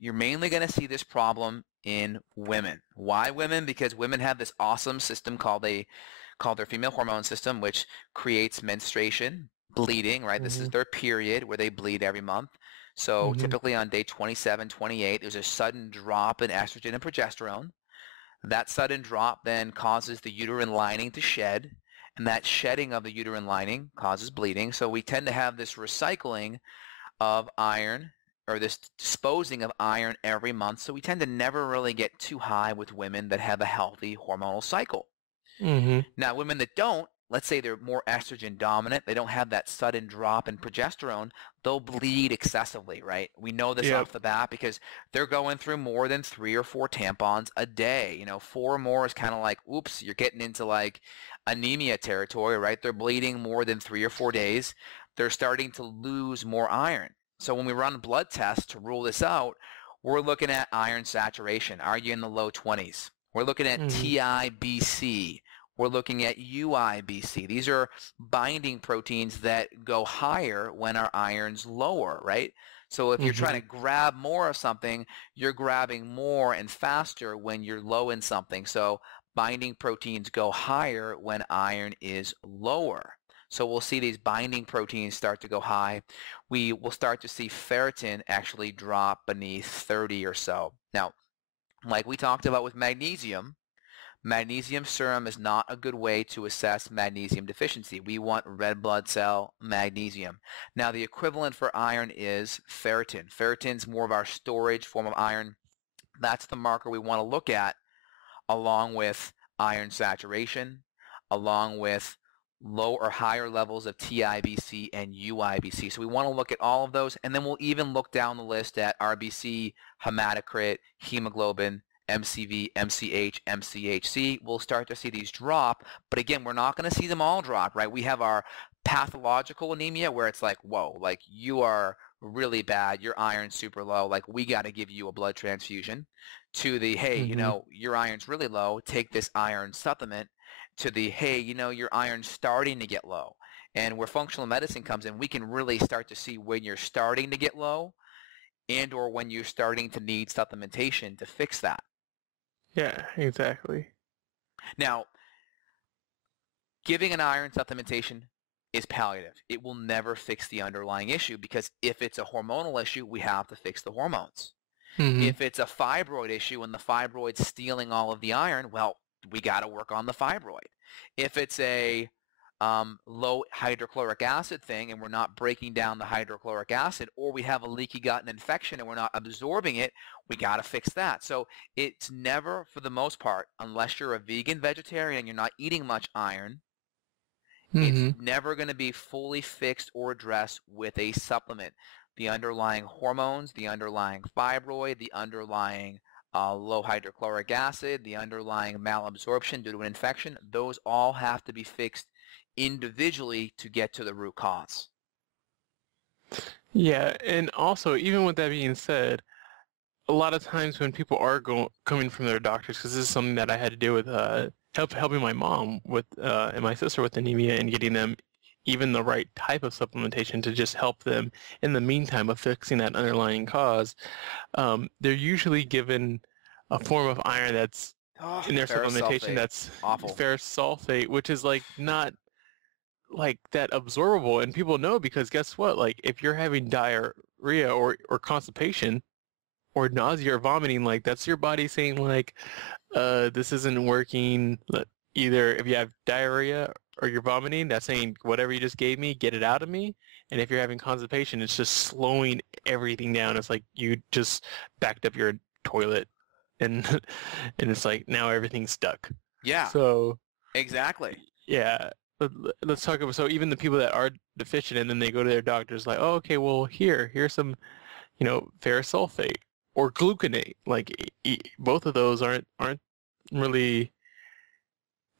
you're mainly going to see this problem in women. Why women? Because women have this awesome system called their female hormone system, which creates menstruation, bleeding, right? This is Mm-hmm. their period where they bleed every month. So Mm-hmm. typically on day 27, 28, there's a sudden drop in estrogen and progesterone. That sudden drop then causes the uterine lining to shed, and that shedding of the uterine lining causes bleeding. So we tend to have this recycling of iron, or this disposing of iron every month. So we tend to never really get too high with women that have a healthy hormonal cycle. Mm-hmm. Now, women that don't, let's say they're more estrogen dominant, they don't have that sudden drop in progesterone, they'll bleed excessively, right? We know this Yep. off the bat because they're going through more than 3 or 4 tampons a day. 4 or more is kind of like, oops, you're getting into like anemia territory, right? They're bleeding more than 3 or 4 days. They're starting to lose more iron. So when we run blood tests to rule this out, we're looking at iron saturation. Are you in the low 20s? We're looking at Mm-hmm. TIBC. We're looking at UIBC. These are binding proteins that go higher when our iron's lower, right? So if you're Mm-hmm. trying to grab more of something, you're grabbing more and faster when you're low in something. So binding proteins go higher when iron is lower. So we'll see these binding proteins start to go high. We will start to see ferritin actually drop beneath 30 or so. Now, like we talked about with magnesium, magnesium serum is not a good way to assess magnesium deficiency. We want red blood cell magnesium. Now, the equivalent for iron is ferritin. Ferritin's more of our storage form of iron. That's the marker we want to look at along with iron saturation, along with low or higher levels of TIBC and UIBC. So we want to look at all of those, and then we'll even look down the list at RBC, hematocrit, hemoglobin, MCV, MCH, MCHC. We'll start to see these drop, but again, we're not going to see them all drop, right? We have our pathological anemia where it's like, whoa, like you are really bad, your iron's super low, like we got to give you a blood transfusion, to the, hey, Mm-hmm. your iron's really low, take this iron supplement, to the, hey, your iron's starting to get low. And where functional medicine comes in, we can really start to see when you're starting to get low and or when you're starting to need supplementation to fix that. Yeah, exactly. Now, giving an iron supplementation is palliative. It will never fix the underlying issue because if it's a hormonal issue, we have to fix the hormones. Mm-hmm. If it's a fibroid issue and the fibroid's stealing all of the iron, well, we got to work on the fibroid. If it's a low hydrochloric acid thing and we're not breaking down the hydrochloric acid, or we have a leaky gut and infection and we're not absorbing it, we got to fix that. So it's never, for the most part, unless you're a vegan vegetarian and you're not eating much iron, it's Mm-hmm. never going to be fully fixed or addressed with a supplement. The underlying hormones, the underlying fibroid, the underlying low hydrochloric acid, the underlying malabsorption due to an infection, those all have to be fixed individually to get to the root cause. Yeah, and also, even with that being said, a lot of times when people are coming from their doctors, because this is something that I had to deal with, helping my mom with and my sister with anemia and getting them even the right type of supplementation to just help them in the meantime of fixing that underlying cause. They're usually given a form of iron that's in their Ferrous supplementation sulfate. that's Awful. ferrous sulfate, which is like not like that absorbable, and people know because guess what? Like if you're having diarrhea or constipation or nausea or vomiting, like that's your body saying like, this isn't working. either if you have diarrhea or you're vomiting, that's saying whatever you just gave me, get it out of me. And if you're having constipation, it's just slowing everything down. It's like you just backed up your toilet and and it's like now everything's stuck. Yeah, So exactly. yeah, let's talk about, so even the people that are deficient and then they go to their doctors like, oh, okay, well here's some, ferrous sulfate or gluconate. Like both of those aren't really,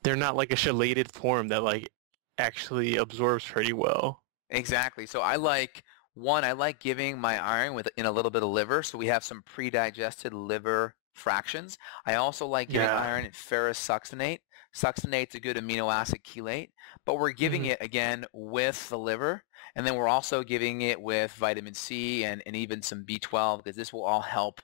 they're not like a chelated form that like actually absorbs pretty well. Exactly. So I like giving my iron in a little bit of liver. So we have some pre-digested liver fractions. I also like giving Yeah. iron in ferrous succinate. Succinate's a good amino acid chelate, but we're giving Hmm. it again with the liver. And then we're also giving it with vitamin C and even some B12 because this will all help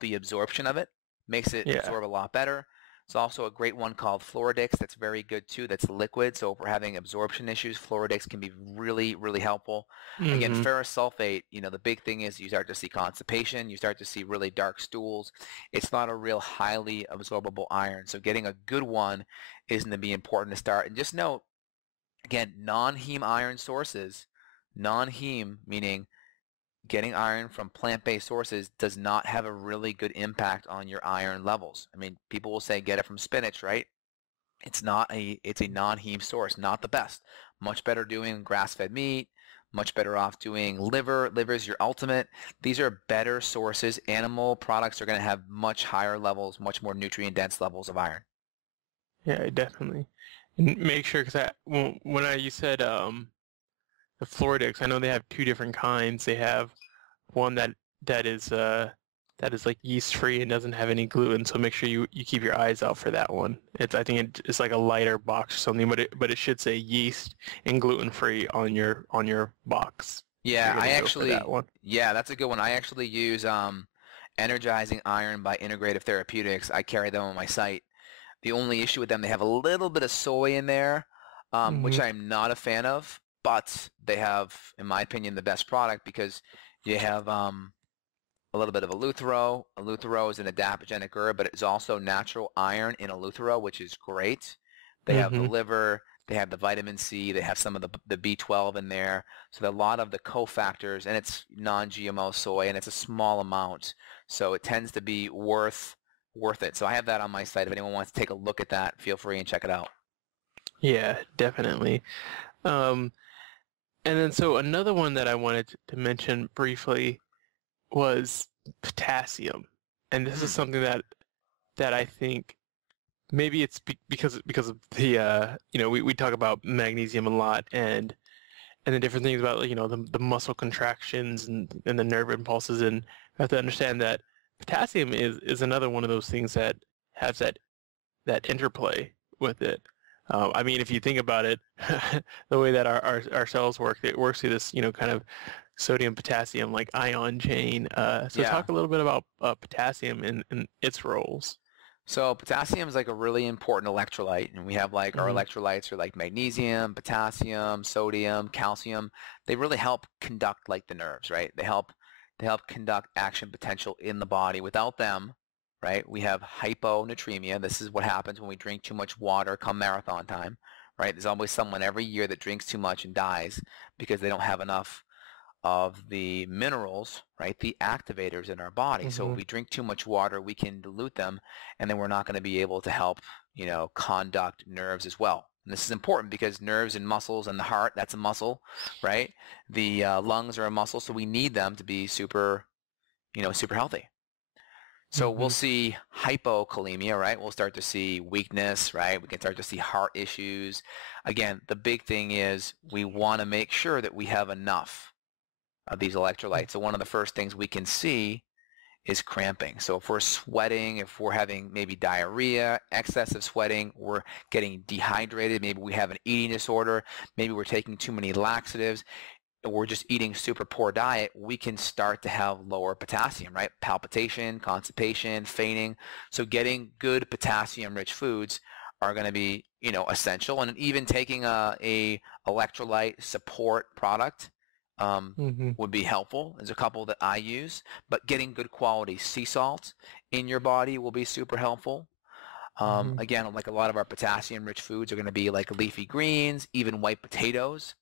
the absorption of it. Makes it Yeah. absorb a lot better. There's also a great one called Floridix that's very good too. That's liquid. So if we're having absorption issues, Floridix can be really, really helpful. Again, Hmm. ferrous sulfate, the big thing is you start to see constipation. You start to see really dark stools. It's not a real highly absorbable iron. So getting a good one is going to be important to start. And just note, again, non-heme iron sources, non-heme meaning getting iron from plant-based sources does not have a really good impact on your iron levels. I mean, people will say get it from spinach, right? It's a non-heme source, not the best. Much better doing grass-fed meat, much better off doing liver. Liver is your ultimate. These are better sources. Animal products are going to have much higher levels, much more nutrient-dense levels of iron. Yeah, definitely. And make sure, because you said the Floridix, I know they have two different kinds. They have one that is like yeast free and doesn't have any gluten. So make sure you keep your eyes out for that one. I think it's like a lighter box or something, but it should say yeast and gluten free on your box if you're Yeah, gonna go for that one. yeah, that's a good one. I actually use Energizing Iron by Integrative Therapeutics. I carry them on my site. The only issue with them, they have a little bit of soy in there, which Hmm. I'm not a fan of, but they have, in my opinion, the best product because you have a little bit of eleuthero. Eleuthero is an adaptogenic herb, but it's also natural iron in eleuthero, which is great. They have the Hmm. liver, they have the vitamin C, they have some of the B12 in there. So a lot of the cofactors, and it's non-GMO soy, and it's a small amount. So it tends to be worth it. So I have that on my site. If anyone wants to take a look at that, feel free and check it out. Yeah, definitely. Um, and then so another one that I wanted to mention briefly was potassium, and this is Mm, something that I think maybe it's because of the we talk about magnesium a lot and the different things about, the muscle contractions and the nerve impulses, and we have to understand that potassium is another one of those things that has that interplay with it. I mean, if you think about it, the way that our cells work, it works through this, kind of sodium potassium like ion chain. So yeah. talk a little bit about potassium and its roles. So potassium is like a really important electrolyte, and we have like our Hmm. electrolytes are like magnesium, potassium, sodium, calcium. They really help conduct like the nerves, right? They help conduct action potential in the body. Without them, right, we have hyponatremia. This is what happens when we drink too much water come marathon time, right? There's always someone every year that drinks too much and dies because they don't have enough of the minerals, right, the activators in our body. So Hmm. if we drink too much water, we can dilute them, and then we're not going to be able to help, conduct nerves as well. And this is important because nerves and muscles and the heart, that's a muscle, right? The lungs are a muscle, so we need them to be super healthy. So we'll Hmm. see hypokalemia, right? We'll start to see weakness, right? We can start to see heart issues. Again, the big thing is we want to make sure that we have enough of these electrolytes. So one of the first things we can see is cramping. So if we're sweating, if we're having maybe diarrhea, excessive sweating, we're getting dehydrated, maybe we have an eating disorder, maybe we're taking too many laxatives, or we're just eating super poor diet, we can start to have lower potassium, right? Palpitation, constipation, fainting. So getting good potassium-rich foods are going to be, essential. And even taking a electrolyte support product Hmm. would be helpful. There's a couple that I use, but getting good quality sea salt in your body will be super helpful. Hmm. Again, like a lot of our potassium-rich foods are going to be like leafy greens, even white potatoes.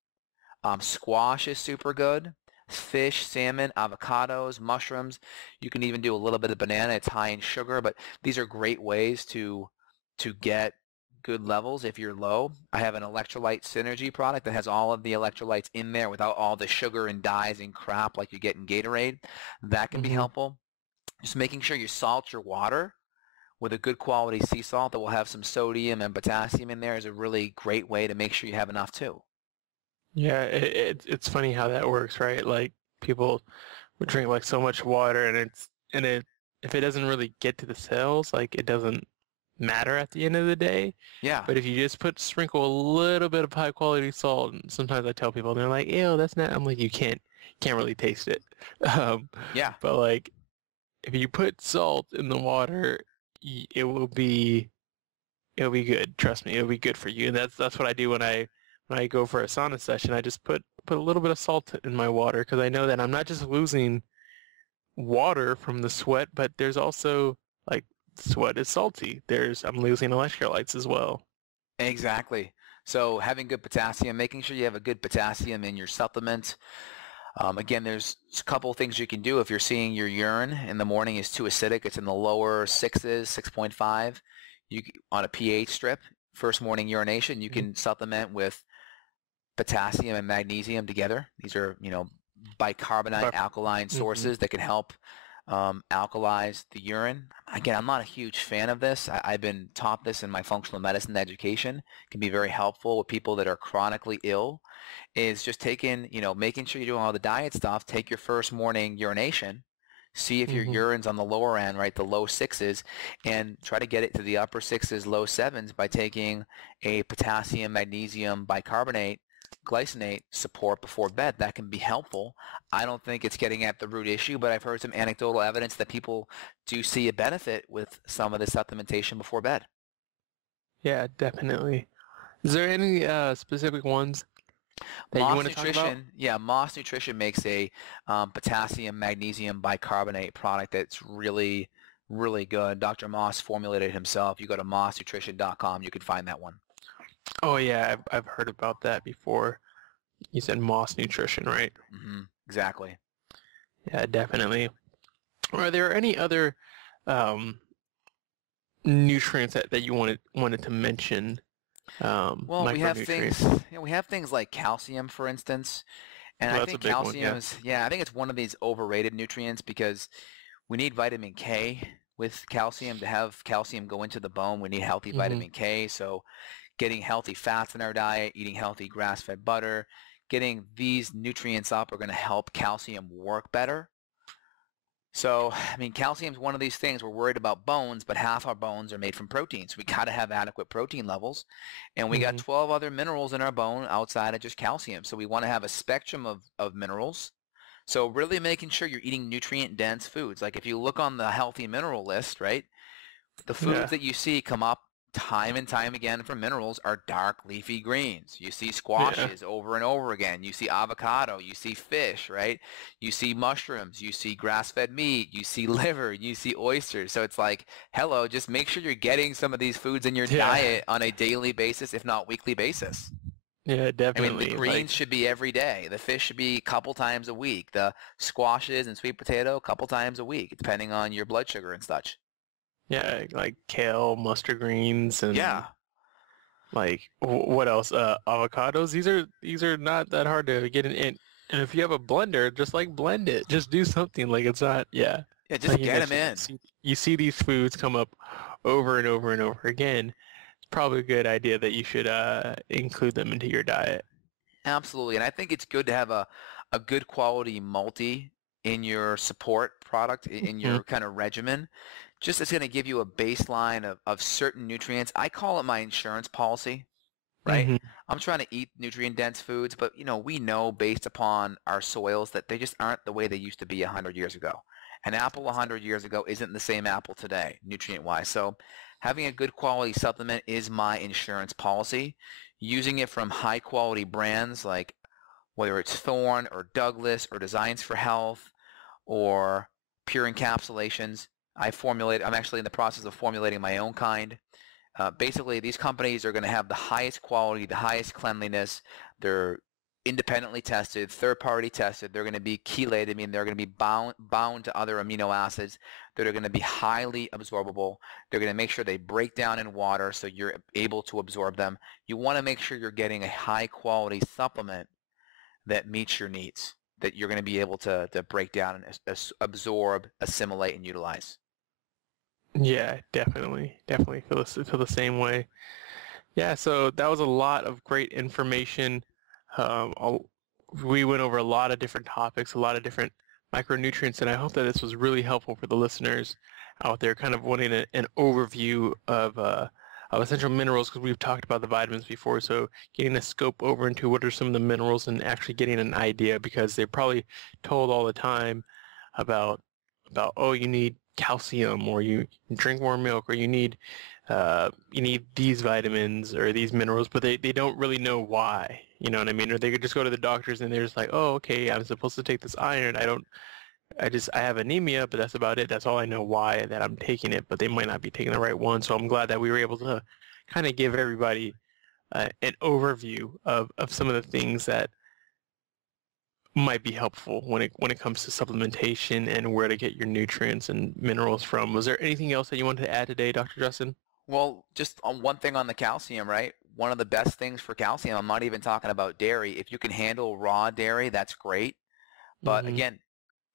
Squash is super good. Fish, salmon, avocados, mushrooms. You can even do a little bit of banana. It's high in sugar, but these are great ways to get good levels if you're low. I have an electrolyte synergy product that has all of the electrolytes in there without all the sugar and dyes and crap like you get in Gatorade. That can be Hmm. helpful. Just making sure you salt your water with a good quality sea salt that will have some sodium and potassium in there is a really great way to make sure you have enough too. Yeah, it's funny how that works, right? Like people would drink like so much water, and it if it doesn't really get to the cells, like it doesn't matter at the end of the day. Yeah, But if you just sprinkle a little bit of high quality salt, and sometimes I tell people, and they're like, "Ew, that's not." I'm like, "You can't really taste it." Um, yeah, but like if you put salt in the water, it it'll be good. Trust me, it'll be good for you. And that's what I do when I go for a sauna session. I just put a little bit of salt in my water because I know that I'm not just losing water from the sweat, but there's also like sweat is salty. I'm losing electrolytes as well. exactly. So having good potassium, making sure you have a good potassium in your supplement. Again, there's a couple of things you can do if you're seeing your urine in the morning is too acidic. It's in the lower sixes, 6.5. On a pH strip, first morning urination, you Mhm. can supplement with potassium and magnesium together. These are, bicarbonate But alkaline hmm sources that can help alkalize the urine. Again, I'm not a huge fan of this. I've been taught this in my functional medicine education. It can be very helpful with people that are chronically ill is just making sure you're doing all the diet stuff. Take your first morning urination, see if your hmm urine's on the lower end, right, the low sixes, and try to get it to the upper sixes, low sevens by taking a potassium, magnesium, bicarbonate, glycinate support before bed. That can be helpful. I don't think it's getting at the root issue, but I've heard some anecdotal evidence that people do see a benefit with some of the supplementation before bed. Yeah, definitely. Is there any specific ones that you Moss want to talk about? Nutrition, yeah, Moss Nutrition makes a potassium magnesium bicarbonate product that's really, really good. Dr. Moss formulated it himself. You go to mossnutrition.com, you can find that one. Oh yeah, I've heard about that before. You said Moss Nutrition, right? Exactly. Yeah, definitely. Are there any other um, nutrients that you wanted to mention? Well, Micronutrients. we have things like calcium, for instance, and Well, I that's a think big one. calcium Yeah. is, yeah, I think it's one of these overrated nutrients because we need vitamin K with calcium to have calcium go into the bone. We need healthy Hmm. vitamin K, so getting healthy fats in our diet, eating healthy grass-fed butter, getting these nutrients up are going to help calcium work better. So, I mean, calcium is one of these things. We're worried about bones, but half our bones are made from proteins. We got to have adequate protein levels. And we got Hmm. 12 other minerals in our bone outside of just calcium. So we want to have a spectrum of minerals. So really making sure you're eating nutrient-dense foods. Like if you look on the healthy mineral list, right? The foods Yeah. that you see come up time and time again for minerals are dark leafy greens. You see Yeah. squashes over and over again. You see avocado, you see fish, right? You see mushrooms, you see grass-fed meat, you see liver, you see oysters. So it's like, hello, just make sure you're getting some of these foods in your Yeah. diet on a daily basis, if not weekly basis. Yeah. I mean, the Definitely. Like, greens should be every day. The fish should be a couple times a week. The squashes and sweet potato, a couple times a week, depending on your blood sugar and such. yeah, like kale, mustard greens, and Yeah. like what else? Avocados. These are not that hard to get in. And if you have a blender, just like blend it. Just do something. Like it's not. Yeah. Yeah, Like just you get them mentioned, in. you see these foods come up over and over and over again. Probably a good idea that you should include them into your diet. Absolutely. And I think it's good to have a good quality multi in your support product, in Hmm. your kind of regimen. Just it's going to give you a baseline of certain nutrients. I call it my insurance policy, right? Hmm. I'm trying to eat nutrient dense foods, but we know based upon our soils that they just aren't the way they used to be 100 years ago. An apple 100 years ago isn't the same apple today, nutrient wise. So having a good quality supplement is my insurance policy. Using it from high quality brands like whether it's Thorne or Douglas or Designs for Health or Pure Encapsulations, I'm actually in the process of formulating my own kind. Basically, these companies are going to have the highest quality, the highest cleanliness. They're independently tested, third-party tested. They're going to be chelated. I mean, they're going to be bound to other amino acids that are going to be highly absorbable. They're going to make sure they break down in water so you're able to absorb them. You want to make sure you're getting a high-quality supplement that meets your needs, that you're going to be able to break down and absorb, assimilate, and utilize. Yeah, definitely feel the same way. Yeah, so that was a lot of great information. Um, I'll- we went over a lot of different topics, a lot of different micronutrients, and I hope that this was really helpful for the listeners out there, kind of wanting an overview of essential minerals, because we've talked about the vitamins before. So getting a scope over into what are some of the minerals and actually getting an idea, because they're probably told all the time about oh, you need calcium, or you drink more milk, or you need these vitamins or these minerals, but they don't really know why. You know what I mean? Or they could just go to the doctors and they're just like, oh, okay, I'm supposed to take this iron. I have anemia, but that's about it. That's all I know why that I'm taking it, but they might not be taking the right one. So I'm glad that we were able to kind of give everybody an overview of some of the things that might be helpful when it comes to supplementation and where to get your nutrients and minerals from. Was there anything else that you wanted to add today, Dr. Justin? Well, just on one thing on the calcium, right? One of the best things for calcium, I'm not even talking about dairy. If you can handle raw dairy, that's great. But Mm-hmm. again,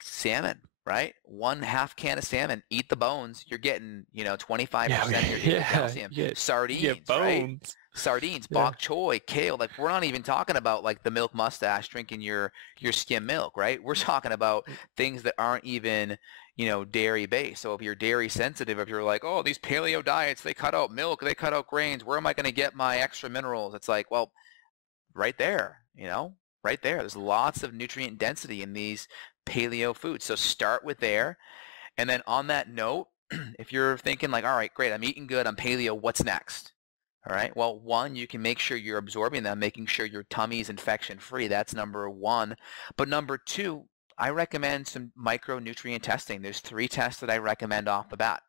salmon, right? 1/2 can of salmon, eat the bones, you're getting, 25% of your daily calcium. You get Sardines, right? bones. Sardines, Yeah. bok choy, kale. Like, we're not even talking about like the milk mustache drinking your skim milk, right? We're talking about things that aren't even, dairy based. So if you're dairy sensitive, if you're like, oh, these paleo diets, they cut out milk, they cut out grains, where am I going to get my extra minerals? It's like, well, right there, right there. There's lots of nutrient density in these paleo foods. So start with there. And then on that note, if you're thinking like, all right, great, I'm eating good, I'm paleo, what's next? All right, well, one, you can make sure you're absorbing them, making sure your tummy is infection-free. That's number one. But number two, I recommend some micronutrient testing. There's 3 tests that I recommend off the bat.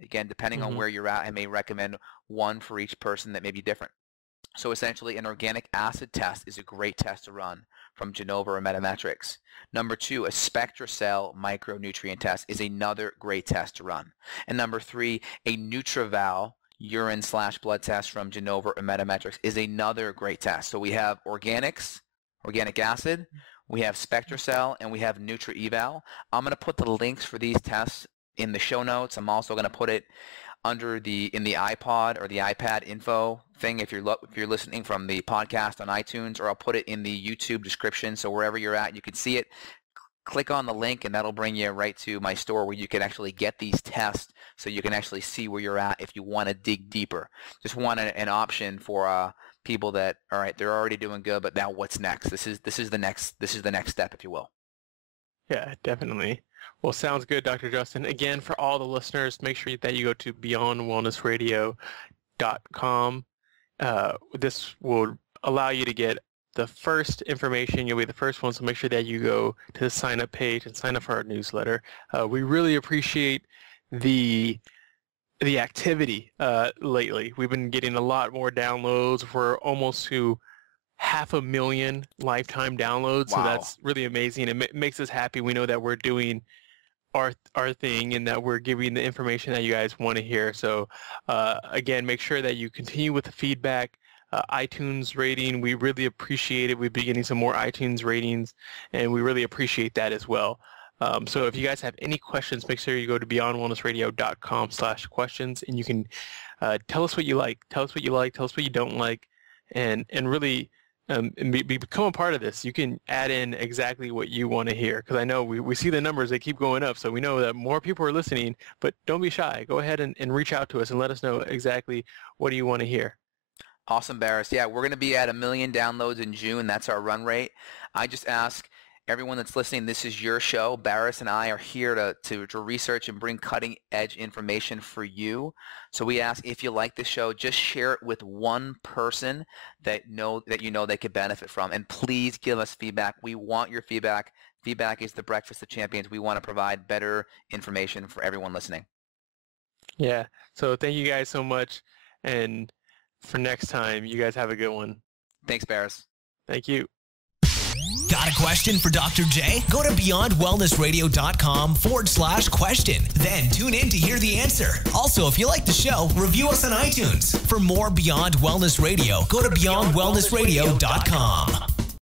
Again, depending on Mm-hmm. where you're at, I may recommend one for each person that may be different. So essentially, an organic acid test is a great test to run from Genova or Metametrics. Number 2, a SpectraCell micronutrient test is another great test to run. And number 3, a NutriVal urine/blood test from Genova or Metametrics is another great test. So we have organics, organic acid, we have SpectraCell, and we have NutriEval. I'm going to put the links for these tests in the show notes. I'm also going to put it in the iPod or the iPad info thing if you're listening from the podcast on iTunes, or I'll put it in the YouTube description, so wherever you're at you can see it. Click on the link and that'll bring you right to my store where you can actually get these tests, so you can actually see where you're at if you want to dig deeper. Just want an option for people that, all right, they're already doing good, but now what's next? This is the next step, if you will. Yeah, definitely. Well, sounds good, Dr. Justin. Again, for all the listeners, make sure that you go to beyondwellnessradio.com. This will allow you to get the first information. You'll be the first one, so make sure that you go to the sign-up page and sign up for our newsletter. We really appreciate the activity lately. We've been getting a lot more downloads. We're almost to 500,000 lifetime downloads, so Wow. that's really amazing. It makes us happy. We know that we're doing our thing and that we're giving the information that you guys want to hear. So again, make sure that you continue with the feedback. iTunes rating, we really appreciate it. We've been getting some more iTunes ratings, and we really appreciate that as well. So if you guys have any questions, make sure you go to beyondwellnessradio.com/questions, and you can tell us what you like, tell us what you like, tell us what you don't like, and really and become a part of this. You can add in exactly what you want to hear, because I know we see the numbers, they keep going up, so we know that more people are listening, but don't be shy. Go ahead and reach out to us and let us know exactly what do you want to hear. Awesome, Barris. Yeah, we're going to be at 1 million downloads in June. That's our run rate. I just ask everyone that's listening, this is your show. Barris and I are here to research and bring cutting-edge information for you. So we ask, if you like this show, just share it with one person that you know they could benefit from. And please give us feedback. We want your feedback. Feedback is the breakfast of champions. We want to provide better information for everyone listening. Yeah. So thank you guys so much. And for next time, you guys have a good one. Thanks, Bears. Thank you. Got a question for Dr. J? Go to beyondwellnessradio.com/question. Then tune in to hear the answer. Also, if you like the show, review us on iTunes. For more Beyond Wellness Radio, go to beyondwellnessradio.com.